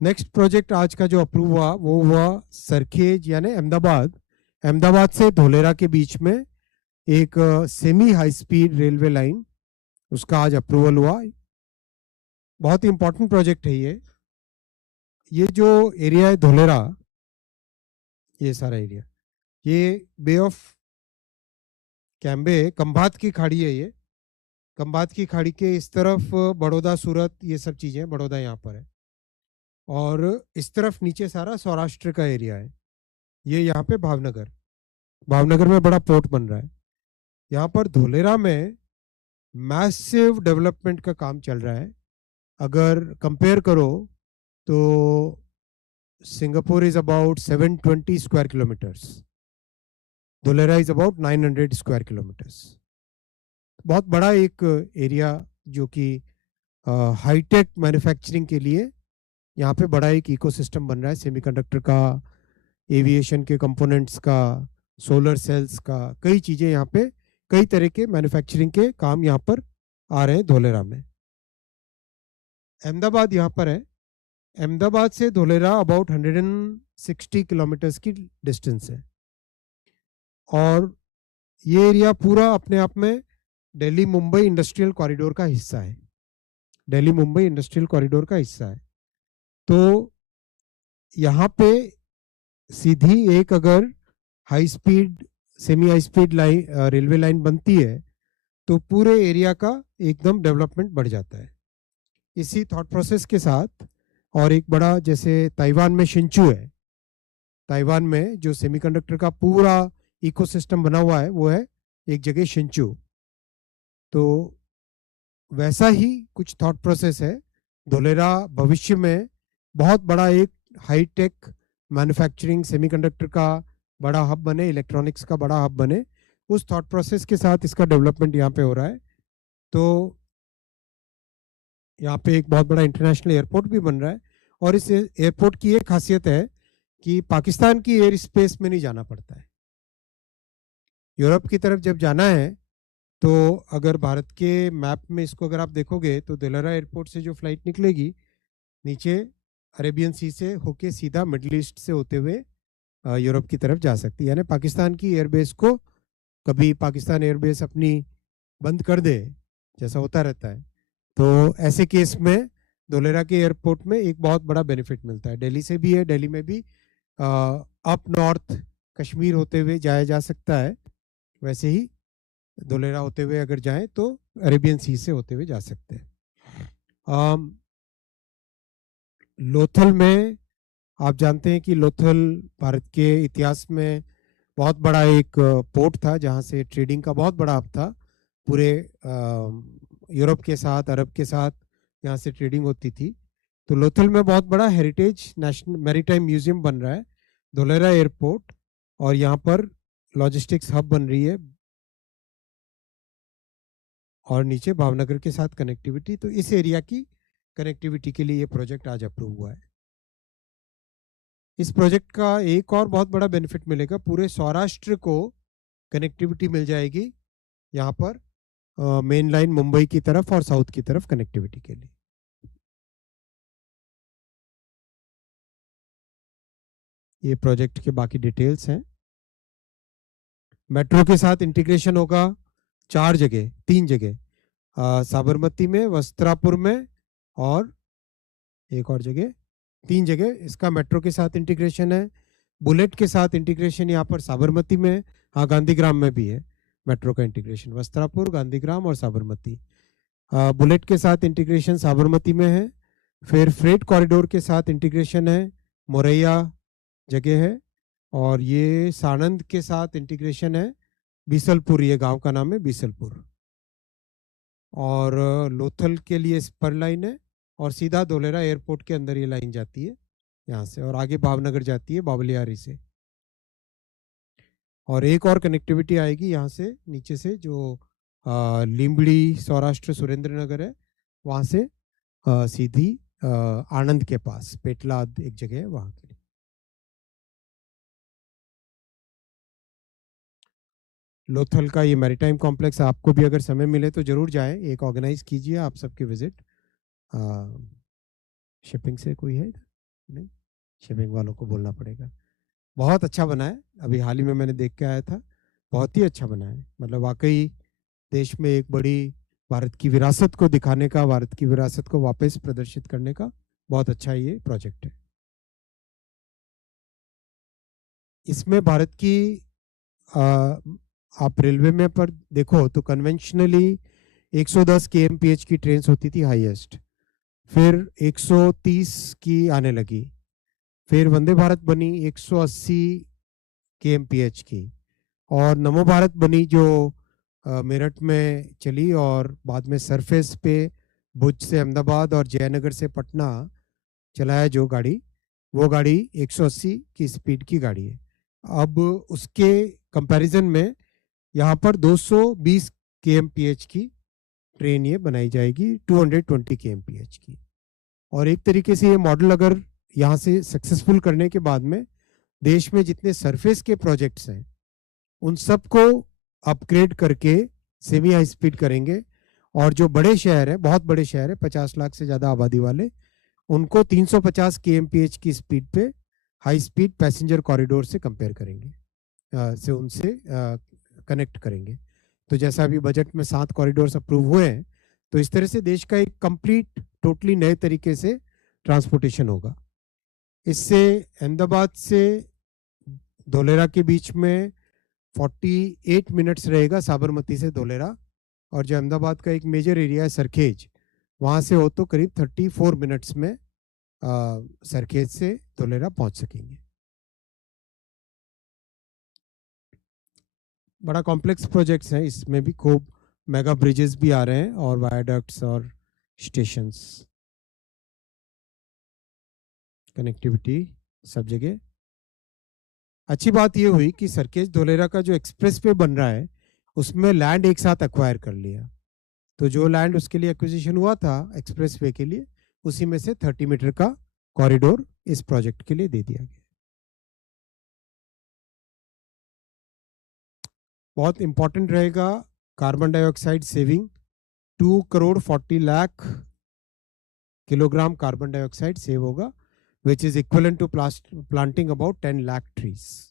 Next project आज का जो अप्रूव हुआ वो हुआ सरखेज यानी अहमदाबाद, अहमदाबाद से धोलेरा के बीच में एक semi high speed railway line, उसका आज अप्रूवल हुआ। बहुत ही इंपॉर्टेंट प्रोजेक्ट है ये जो एरिया है धोलेरा, ये सारा एरिया, ये बे ऑफ कैम्बे खंभात की खाड़ी है। ये खंभात की खाड़ी के इस तरफ बड़ौदा, सूरत, ये सब चीज़ें, बड़ौदा यहाँ पर है, और इस तरफ नीचे सारा सौराष्ट्र का एरिया है। ये यहाँ पे भावनगर, भावनगर में बड़ा पोर्ट बन रहा है। यहाँ पर धोलेरा में मैसिव डेवलपमेंट का काम चल रहा है। अगर कंपेयर करो तो Singapore is about 720 square kilometres, Dholera is about 900 square kilometres. बहुत बड़ा एक एरिया जो कि हाईटेक मैन्युफैक्चरिंग के लिए यहाँ पे बड़ा एक इकोसिस्टम बन रहा है, सेमीकंडक्टर का, एविएशन के कंपोनेंट्स का, सोलर सेल्स का, कई चीज़ें यहाँ पे, कई तरह के मैन्युफैक्चरिंग के काम यहाँ पर आ रहे हैं धोलेरा में। अहमदाबाद यहाँ पर है, अहमदाबाद से धोलेरा अबाउट 160 किलोमीटर्स की डिस्टेंस है, और ये एरिया पूरा अपने आप में दिल्ली मुंबई इंडस्ट्रियल कॉरिडोर का हिस्सा है, दिल्ली मुंबई इंडस्ट्रियल कॉरिडोर का हिस्सा है। तो यहाँ पे सीधी एक अगर high speed, semi high speed line, railway line बनती है तो पूरे एरिया का एकदम डेवलपमेंट बढ़ जाता है। इसी थॉट प्रोसेस के साथ, और एक बड़ा, जैसे ताइवान में शिंचू है, ताइवान में जो सेमीकंडक्टर का पूरा इकोसिस्टम बना हुआ है वो है एक जगह शिंचू, तो वैसा ही कुछ थॉट प्रोसेस है। धोलेरा भविष्य में बहुत बड़ा एक हाईटेक मैन्युफैक्चरिंग सेमीकंडक्टर का बड़ा हब बने, इलेक्ट्रॉनिक्स का बड़ा हब बने, उस थॉट प्रोसेस के साथ इसका डेवलपमेंट यहाँ पे हो रहा है। तो यहाँ पे एक बहुत बड़ा इंटरनेशनल एयरपोर्ट भी बन रहा है, और इस एयरपोर्ट की एक खासियत है कि पाकिस्तान की एयर स्पेस में नहीं जाना पड़ता है। यूरोप की तरफ जब जाना है तो अगर भारत के मैप में इसको अगर आप देखोगे तो धोलेरा एयरपोर्ट से जो फ्लाइट निकलेगी नीचे अरेबियन सी से होके सीधा मिडल ईस्ट से होते हुए यूरोप की तरफ जा सकती है। यानी पाकिस्तान की एयरबेस को, कभी पाकिस्तान एयरबेस अपनी बंद कर दे, जैसा होता रहता है, तो ऐसे केस में धोलेरा के एयरपोर्ट में एक बहुत बड़ा बेनिफिट मिलता है। दिल्ली से भी है, दिल्ली में भी अप नॉर्थ कश्मीर होते हुए जाया जा सकता है, वैसे ही धोलेरा होते हुए अगर जाएं तो अरेबियन सी से होते हुए जा सकते हैं। लोथल में, आप जानते हैं कि लोथल भारत के इतिहास में बहुत बड़ा एक पोर्ट था जहां से ट्रेडिंग का बहुत बड़ा हब था। पूरे यूरोप के साथ, अरब के साथ यहाँ से ट्रेडिंग होती थी। तो लोथल में बहुत बड़ा हेरिटेज नेशनल मैरीटाइम म्यूजियम बन रहा है, धोलेरा एयरपोर्ट, और यहाँ पर लॉजिस्टिक्स हब बन रही है, और नीचे भावनगर के साथ कनेक्टिविटी। तो इस एरिया की कनेक्टिविटी के लिए ये प्रोजेक्ट आज अप्रूव हुआ है। इस प्रोजेक्ट का एक और बहुत बड़ा बेनिफिट मिलेगा, पूरे सौराष्ट्र को कनेक्टिविटी मिल जाएगी यहाँ पर, मेन लाइन मुंबई की तरफ और साउथ की तरफ कनेक्टिविटी के लिए। ये प्रोजेक्ट के बाकी डिटेल्स हैं। मेट्रो के साथ इंटीग्रेशन होगा 4 जगह, 3 जगह, साबरमती में, वस्त्रापुर में, और एक और जगह, 3 जगह इसका मेट्रो के साथ इंटीग्रेशन है। बुलेट के साथ इंटीग्रेशन यहाँ पर साबरमती में, हाँ गांधीग्राम में भी है मेट्रो का इंटीग्रेशन, वस्त्रापुर, गांधीग्राम और साबरमती। बुलेट के साथ इंटीग्रेशन साबरमती में है। फिर फ्रेट कॉरिडोर के साथ इंटीग्रेशन है, मोरैया जगह है, और ये सानंद के साथ इंटीग्रेशन है, बीसलपुर, ये गांव का नाम है बीसलपुर, और लोथल के लिए स्पर लाइन है, और सीधा धोलेरा एयरपोर्ट के अंदर ये लाइन जाती है यहाँ से, और आगे भावनगर जाती है बावलियारी से। और एक और कनेक्टिविटी आएगी यहाँ से नीचे से, जो लिम्बड़ी सौराष्ट्र सुरेंद्र नगर है, वहाँ से सीधी आनंद के पास पेटलाद एक जगह है वहाँ के लिए। लोथल का ये मैरीटाइम कॉम्प्लेक्स, आपको भी अगर समय मिले तो जरूर जाएं, एक ऑर्गेनाइज कीजिए आप सबके विजिट। शिपिंग से कोई है इधर? नहीं, शिपिंग वालों को बोलना पड़ेगा। बहुत अच्छा बना है, अभी हाल ही में मैंने देख के आया था, बहुत ही अच्छा बना है। मतलब वाकई देश में एक बड़ी भारत की विरासत को दिखाने का, भारत की विरासत को वापस प्रदर्शित करने का बहुत अच्छा ये प्रोजेक्ट है। इसमें भारत की आप रेलवे में पर देखो तो कन्वेंशनली 110 kmph की ट्रेन होती थी हाईएस्ट, फिर 130 की आने लगी, फिर वंदे भारत बनी 180 kmph की, और नमो भारत बनी जो मेरठ में चली, और बाद में सरफेस पे भुज से अहमदाबाद और जयनगर से पटना चलाया जो गाड़ी, वो गाड़ी 180 की स्पीड की गाड़ी है। अब उसके कंपैरिजन में यहाँ पर 220 kmph की ट्रेन ये बनाई जाएगी, 220 kmph की। और एक तरीके से ये मॉडल अगर यहाँ से सक्सेसफुल करने के बाद में देश में जितने सरफेस के प्रोजेक्ट्स हैं उन सबको अपग्रेड करके सेमी हाई स्पीड करेंगे, और जो बड़े शहर हैं, बहुत बड़े शहर हैं 50 लाख से ज़्यादा आबादी वाले, उनको 350 kmph की स्पीड पे हाई स्पीड पैसेंजर कॉरिडोर से कंपेयर करेंगे, से उनसे कनेक्ट करेंगे। तो जैसा अभी बजट में 7 कॉरिडोर्स अप्रूव हुए हैं, तो इस तरह से देश का एक कंप्लीट टोटली नए तरीके से ट्रांसपोर्टेशन होगा। इससे अहमदाबाद से धोलेरा के बीच में 48 मिनट्स रहेगा, साबरमती से धोलेरा, और जो अहमदाबाद का एक मेजर एरिया है सरखेज, वहाँ से हो तो करीब 34 मिनट्स में सरखेज से धोलेरा पहुँच सकेंगे। बड़ा कॉम्प्लेक्स प्रोजेक्ट्स हैं, इसमें भी खूब मेगा ब्रिजेस भी आ रहे हैं और वायाडक्ट्स और स्टेशंस, कनेक्टिविटी सब जगह। अच्छी बात ये हुई कि सरखेज धोलेरा का जो एक्सप्रेस वे बन रहा है उसमें लैंड एक साथ एक्वायर कर लिया, तो जो लैंड उसके लिए एक्विजिशन हुआ था एक्सप्रेस वे के लिए, उसी में से 30 मीटर का कॉरिडोर इस प्रोजेक्ट के लिए दे दिया गया। बहुत इंपॉर्टेंट रहेगा carbon dioxide saving, 2 crore 40 lakh kilogram carbon dioxide save होगा, which is equivalent to planting about 10 lakh trees.